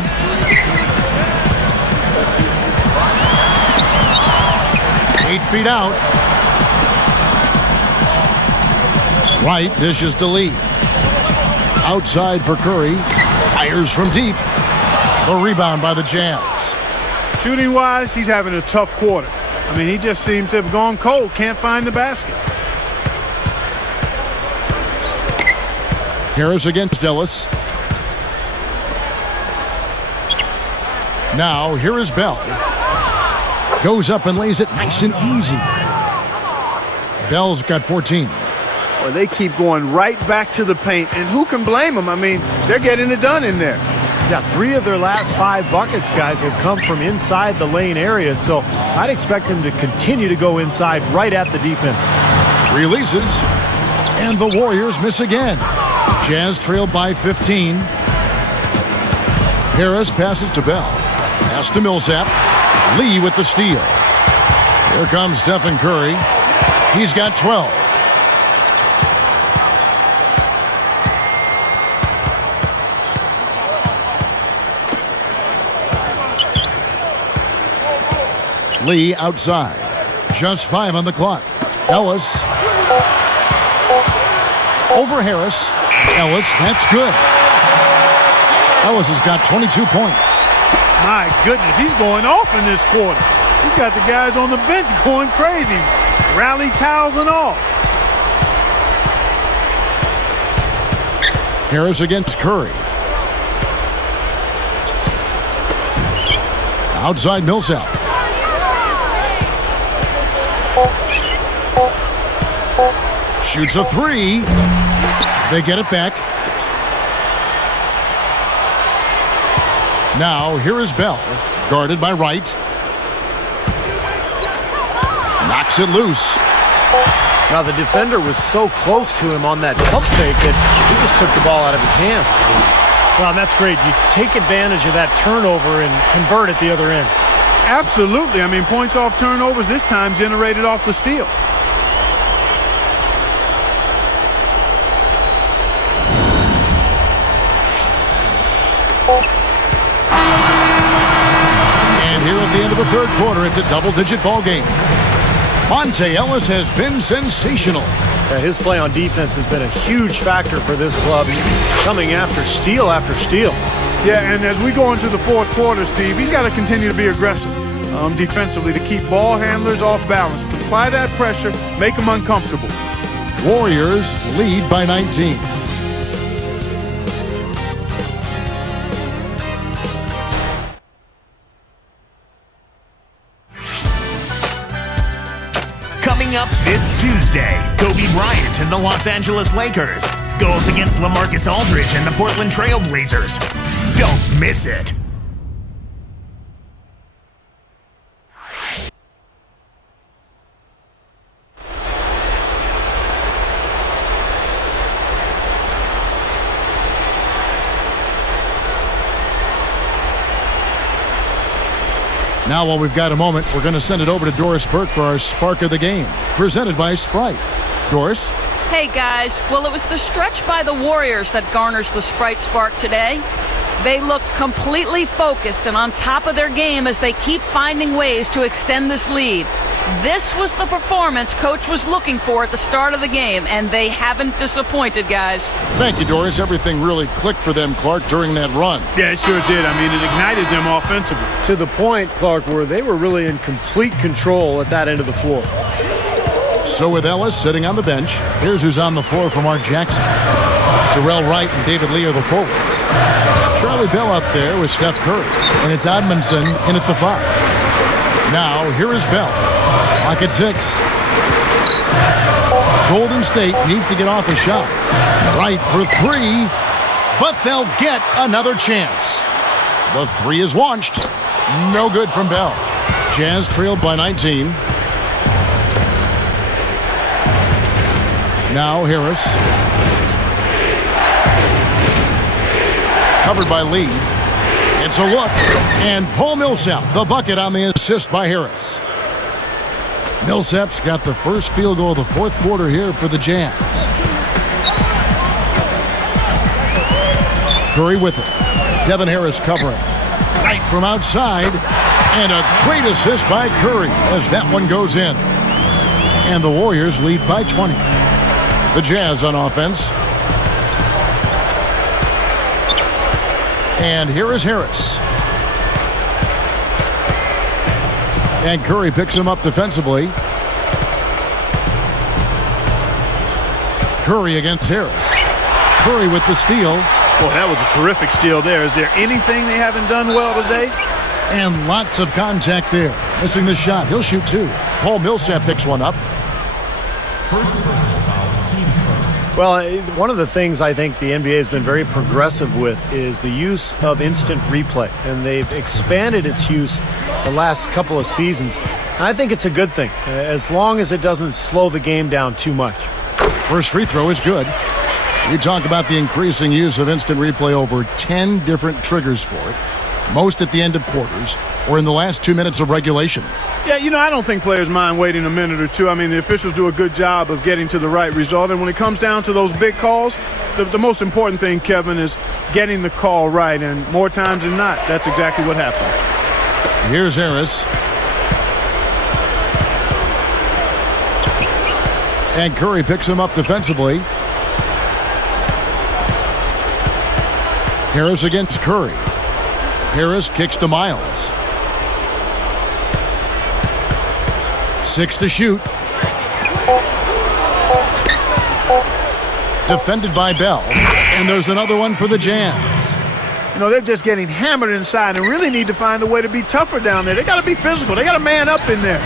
Eight feet out. Wright dishes to Lee. Outside for Curry. Fires from deep. The rebound by the Jazz. Shooting-wise, he's having a tough quarter. I mean, he just seems to have gone cold. Can't find the basket. Harris against Ellis. Now, here is Bell. Goes up and lays it nice and easy. Bell's got 14. Well, they keep going right back to the paint, and who can blame them? I mean, they're getting it done in there. Yeah, 3 of their last 5 buckets, guys, have come from inside the lane area, so I'd expect them to continue to go inside right at the defense. Releases, and the Warriors miss again. Jazz trailed by 15. Harris passes to Bell. Pass to Millsap. Lee with the steal. Here comes Stephen Curry. He's got 12. Lee outside. Just 5 on the clock. Ellis. Over Harris. Ellis, that's good. Ellis has got 22 points. My goodness, he's going off in this quarter. He's got the guys on the bench going crazy. Rally towels and all. Harris against Curry. Outside Millsap. Shoots a 3. They get it back. Now, here is Bell, guarded by Wright. Knocks it loose. Now, the defender was so close to him on that pump fake that he just took the ball out of his hands. Well, that's great. You take advantage of that turnover and convert at the other end. Absolutely. I mean, points off turnovers this time generated off the steal. the third quarter. It's a double-digit ball game. Monte Ellis has been sensational. His play on defense has been a huge factor for this club, coming after steal after steal. Yeah, and as we go into the fourth quarter, Steve, he's got to continue to be aggressive defensively to keep ball handlers off balance. Apply that pressure, make them uncomfortable. Warriors lead by 19. Coming up this Tuesday, Kobe Bryant and the Los Angeles Lakers go up against LaMarcus Aldridge and the Portland Trail Blazers. Don't miss it. Now, while we've got a moment, we're going to send it over to Doris Burke for our Spark of the Game, presented by Sprite. Doris? Hey guys, well, it was the stretch by the Warriors that garners the Sprite Spark today. They look completely focused and on top of their game as they keep finding ways to extend this lead. This was the performance Coach was looking for at the start of the game, and they haven't disappointed, guys. Thank you, Doris. Everything really clicked for them, Clark, during that run. Yeah, it sure did. I mean, it ignited them offensively. To the point, Clark, where they were really in complete control at that end of the floor. So with Ellis sitting on the bench, here's who's on the floor for Mark Jackson. Terrell Wright and David Lee are the forwards. Charlie Bell out there with Steph Curry, and it's Edmondson in at the 5. Now, here is Bell. Clock at 6. Golden State needs to get off a shot. Right for 3, but they'll get another chance. The 3 is launched. No good from Bell. Jazz trailed by 19. Now Harris. Covered by Lee. It's a look. And Paul Millsap, the bucket on the assist by Harris. Millsap's got the first field goal of the fourth quarter here for the Jazz. Curry with it. Devin Harris covering. Right from outside. And a great assist by Curry as that one goes in. And the Warriors lead by 20. The Jazz on offense. And here is Harris. And Curry picks him up defensively. Curry against Harris. Curry with the steal. Boy, that was a terrific steal there. Is there anything they haven't done well today? And lots of contact there. Missing the shot. He'll shoot 2. Paul Millsap picks one up. First personal foul, team's first. Well, one of the things I think the NBA has been very progressive with is the use of instant replay, and they've expanded its use the last couple of seasons. And I think it's a good thing, as long as it doesn't slow the game down too much. First free throw is good. You talk about the increasing use of instant replay, over 10 different triggers for it, most at the end of quarters or in the last 2 minutes of regulation. Yeah, you know, I don't think players mind waiting a minute or two. I mean, the officials do a good job of getting to the right result. And when it comes down to those big calls, the most important thing, Kevin, is getting the call right. And more times than not, that's exactly what happened. Here's Harris. And Curry picks him up defensively. Harris against Curry. Harris kicks to Miles. 6 to shoot. Defended by Bell. And there's another one for the Jazz. You know, they're just getting hammered inside and really need to find a way to be tougher down there. They got to be physical. They got to man up in there.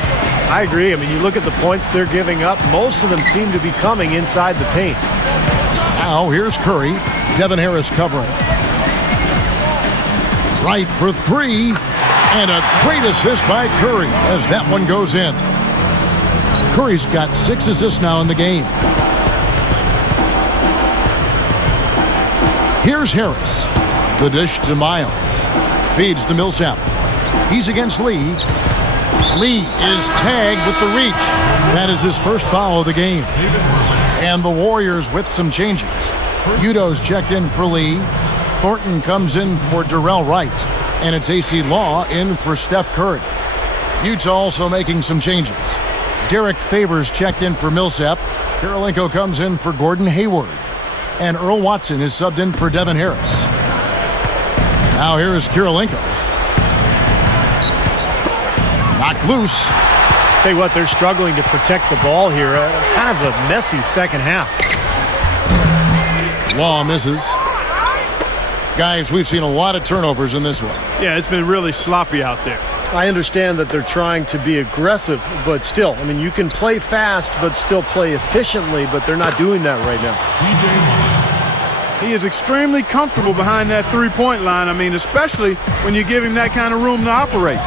I agree. I mean, you look at the points they're giving up, most of them seem to be coming inside the paint. Now, here's Curry. Devin Harris covering. Right for 3. And a great assist by Curry as that one goes in. Curry's got 6 assists now in the game. Here's Harris. The dish to Miles. Feeds to Millsap. He's against Lee. Lee is tagged with the reach. That is his first foul of the game. And the Warriors with some changes. Udo's checked in for Lee. Thornton comes in for Darrell Wright. And it's AC Law in for Steph Curry. Utah also making some changes. Derek Favors checked in for Millsap. Karolinko comes in for Gordon Hayward. And Earl Watson is subbed in for Devin Harris. Now here is Karolinko. Knocked loose. Tell you what, they're struggling to protect the ball here. Kind of a messy second half. Law misses. Guys, we've seen a lot of turnovers in this one. Yeah, it's been really sloppy out there. I understand that they're trying to be aggressive, but still, I mean, you can play fast but still play efficiently, but they're not doing that right now. He is extremely comfortable behind that three-point line. I mean, especially when you give him that kind of room to operate.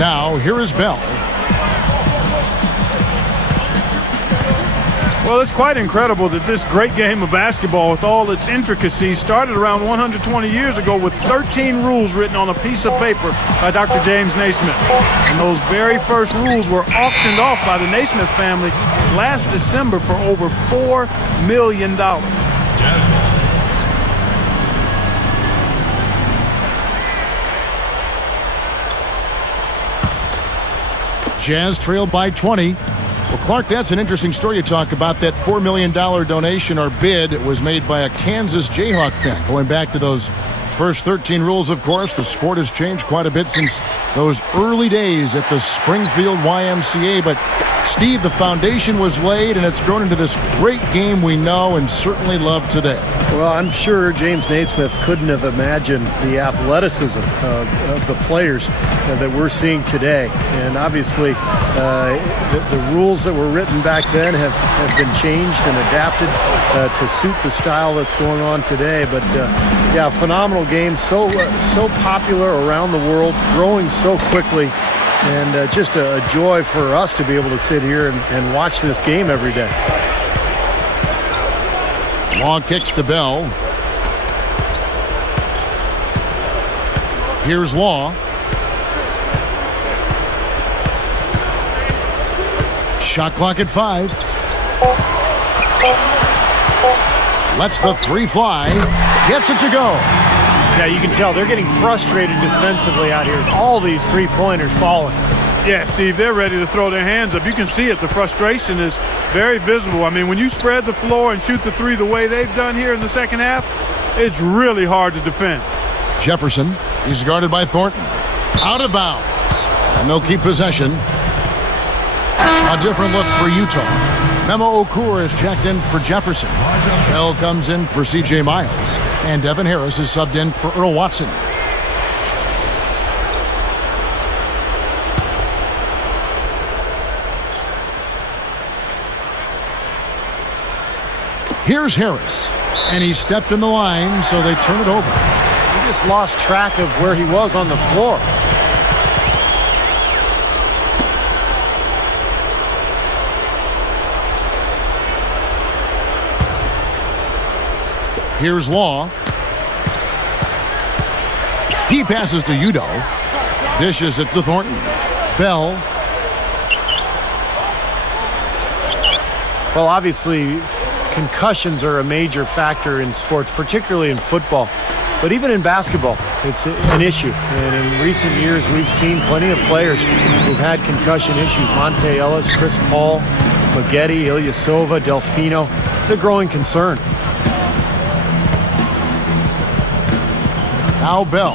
Now, here is Bell. Well, it's quite incredible that this great game of basketball, with all its intricacies, started around 120 years ago with 13 rules written on a piece of paper by Dr. James Naismith. And those very first rules were auctioned off by the Naismith family last December for over $4 million. Jazz trailed by 20. Well, Clark, that's an interesting story you talk about. That $4 million donation or bid was made by a Kansas Jayhawk fan. Going back to those first 13 rules, of course, the sport has changed quite a bit since those early days at the Springfield YMCA. But, Steve, the foundation was laid, and it's grown into this great game we know and certainly love today. Well, I'm sure James Naismith couldn't have imagined the athleticism of the players that we're seeing today. And obviously, the rules that were written back then have been changed and adapted to suit the style that's going on today. But, yeah, phenomenal game, so popular around the world, growing so quickly. And just a joy for us to be able to sit here and watch this game every day. Law kicks to Bell. Here's Law. Shot clock at 5. Lets the three fly. Gets it to go. Yeah, you can tell they're getting frustrated defensively out here. All these three-pointers falling. Yeah, Steve, they're ready to throw their hands up. You can see it. The frustration is very visible. I mean, when you spread the floor and shoot the three the way they've done here in the second half, it's really hard to defend. Jefferson, he's guarded by Thornton. Out of bounds. And they'll keep possession. A different look for Utah. Memo Okur is checked in for Jefferson. Bell comes in for C.J. Miles. And Devin Harris is subbed in for Earl Watson. Here's Harris. And he stepped in the line, so they turn it over. He just lost track of where he was on the floor. Here's Law. He passes to Udo. Dishes it to Thornton. Bell. Well, obviously, concussions are a major factor in sports, particularly in football. But even in basketball, it's an issue. And in recent years, we've seen plenty of players who've had concussion issues. Monte Ellis, Chris Paul, Maggette, Ilyasova, Delfino. It's a growing concern. Now Bell.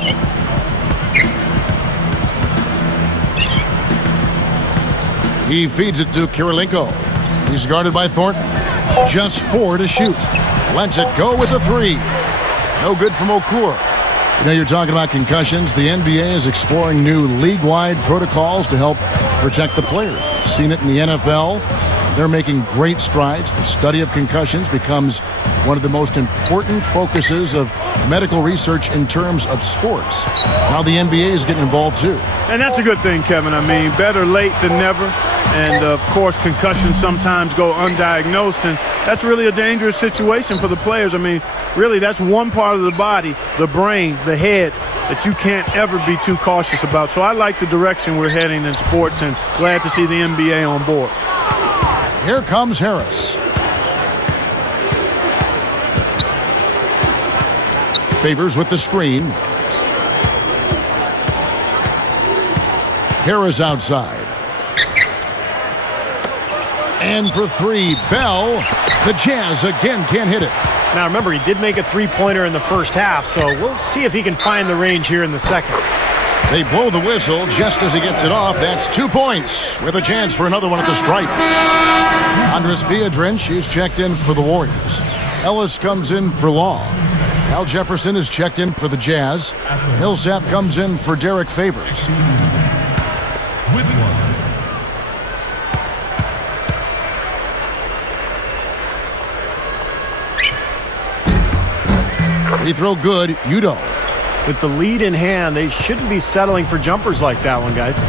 He feeds it to Karolinko. He's guarded by Thornton. Just 4 to shoot. Lets it go with the 3. No good from Okur. You know, you're talking about concussions. The NBA is exploring new league-wide protocols to help protect the players. We've seen it in the NFL. They're making great strides. The study of concussions becomes one of the most important focuses of medical research in terms of sports. Now the NBA is getting involved too. And that's a good thing, Kevin. I mean, better late than never. And, of course, concussions sometimes go undiagnosed, and that's really a dangerous situation for the players. I mean, really, that's one part of the body, the brain, the head, that you can't ever be too cautious about. So I like the direction we're heading in sports, and glad to see the NBA on board. Here comes Harris. Favors with the screen. Harris outside. And for three, Bell. The Jazz again can't hit it. Now remember, he did make a three-pointer in the first half, so we'll see if he can find the range here in the second. They blow the whistle just as he gets it off. That's 2 points with a chance for another one at the stripe. Andres Biedrins is checked in for the Warriors. Ellis comes in for Law. Al Jefferson is checked in for the Jazz. Millsap comes in for Derek Favors. With one. Free throw good. Udo. With the lead in hand, they shouldn't be settling for jumpers like that one, guys.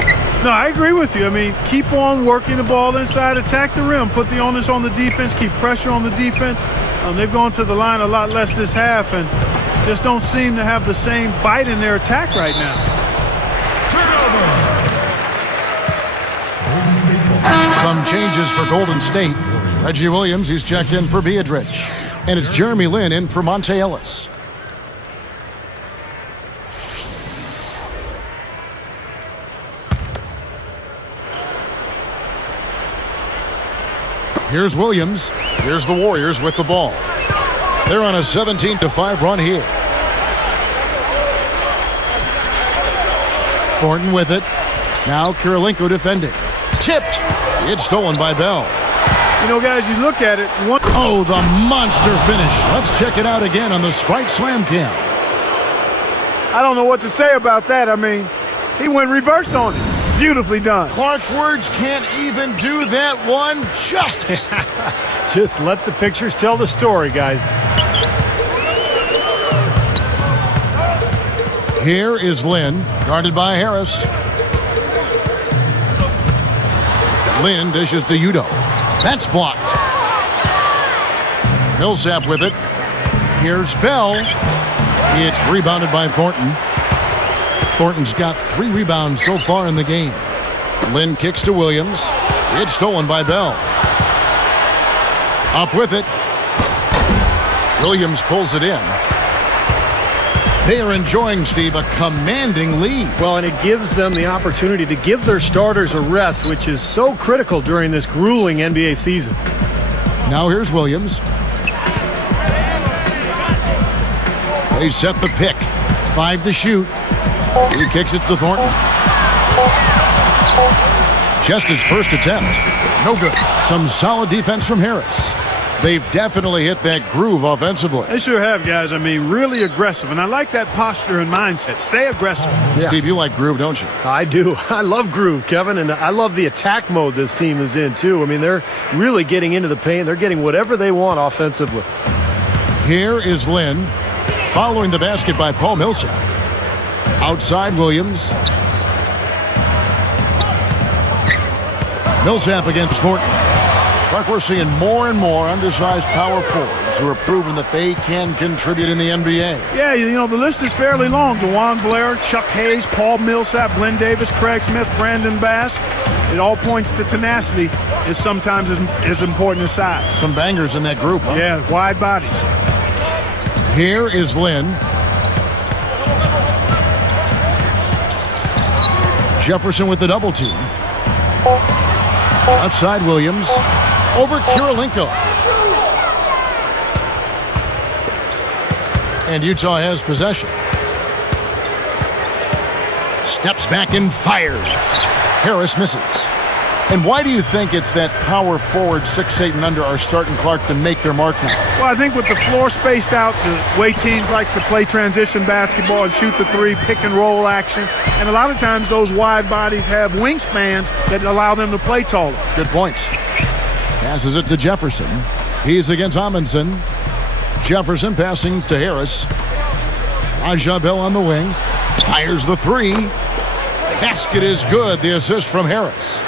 No, I agree with you. I mean, keep on working the ball inside, attack the rim, put the onus on the defense, keep pressure on the defense. They've gone to the line a lot less this half and just don't seem to have the same bite in their attack right now. Some changes for Golden State. Reggie Williams, he's checked in for Biedrins. And it's Jeremy Lin in for Monte Ellis. Here's Williams. Here's the Warriors with the ball. They're on a 17-5 run here. Thornton with it. Now Kirilenko defending. Tipped. It's stolen by Bell. You know, guys, you look at it. Oh, the monster finish. Let's check it out again on the Sprite Slam Cam. I don't know what to say about that. I mean, he went reverse on it. Beautifully done. Clark Words can't even do that one justice. Just let the pictures tell the story, guys. Here is Lynn, guarded by Harris. Lynn dishes to Udo. That's blocked. Millsap with it. Here's Bell. It's rebounded by Thornton. Thornton's got 3 rebounds so far in the game. Lynn kicks to Williams. It's stolen by Bell. Up with it. Williams pulls it in. They are enjoying, Steve, a commanding lead. Well, and it gives them the opportunity to give their starters a rest, which is so critical during this grueling NBA season. Now here's Williams. They set the pick. 5 to shoot. He kicks it to Thornton. Just his first attempt. No good. Some solid defense from Harris. They've definitely hit that groove offensively. They sure have, guys. I mean, really aggressive. And I like that posture and mindset. Stay aggressive. Yeah. Steve, you like groove, don't you? I do. I love groove, Kevin. And I love the attack mode this team is in, too. I mean, they're really getting into the paint. They're getting whatever they want offensively. Here is Lynn. Following the basket by Paul Millsap. Outside Williams. Millsap against Thornton. Clark, we're seeing more and more undersized power forwards who are proving that they can contribute in the NBA. Yeah, you know, the list is fairly long. DeJuan Blair, Chuck Hayes, Paul Millsap, Glenn Davis, Craig Smith, Brandon Bass. It all points to tenacity is sometimes as important as size. Some bangers in that group, huh? Yeah, wide bodies. Here is Lynn. Jefferson with the double team. Left side Williams. Over Kirilenko. And Utah has possession. Steps back and fires. Harris misses. And why do you think it's that power forward 6'8" and under are starting Clark to make their mark now? Well, I think with the floor spaced out, the way teams like to play transition basketball and shoot the three, pick and roll action, and a lot of times those wide bodies have wingspans that allow them to play taller. Good points. Passes it to Jefferson. He's against Amundsen. Jefferson passing to Harris. Raja Bell on the wing. Fires the three. Basket is good. The assist from Harris.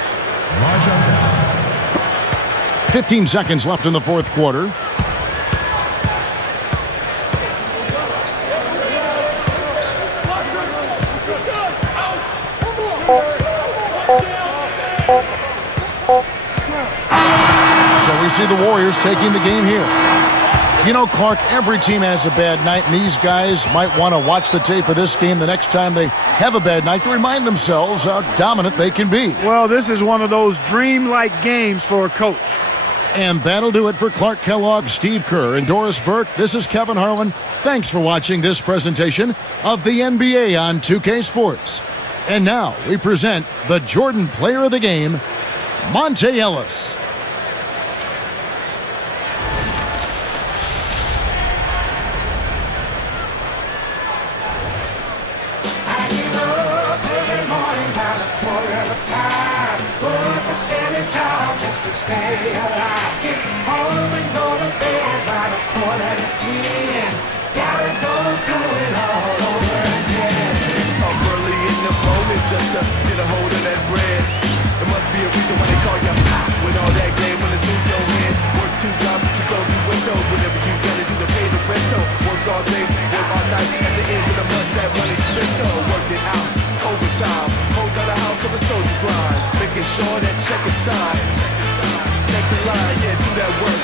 15 seconds left in the fourth quarter. So we see the Warriors taking the game here. You know, Clark, every team has a bad night, and these guys might want to watch the tape of this game the next time they have a bad night to remind themselves how dominant they can be. Well, this is one of those dreamlike games for a coach. And that'll do it for Clark Kellogg, Steve Kerr, and Doris Burke. This is Kevin Harlan. Thanks for watching this presentation of the NBA on 2K Sports. And now we present the Jordan Player of the Game, Monte Ellis. Standing tall just to stay alive. Get home and go to bed by the 9:45. Gotta go through it all over again. I'm early in the morning just to get a hold of that bread. There must be a reason why they call you hot with all that game running through your head. Work 2 jobs, but you don't do windows. Whatever you gotta do to pay the rent though. Work all day, work all night. At the end of the month, that money spent though. Work it out, overtime. Hold down the house on the soldier grind. Making sure that check is signed. Next in line, yeah, do that work.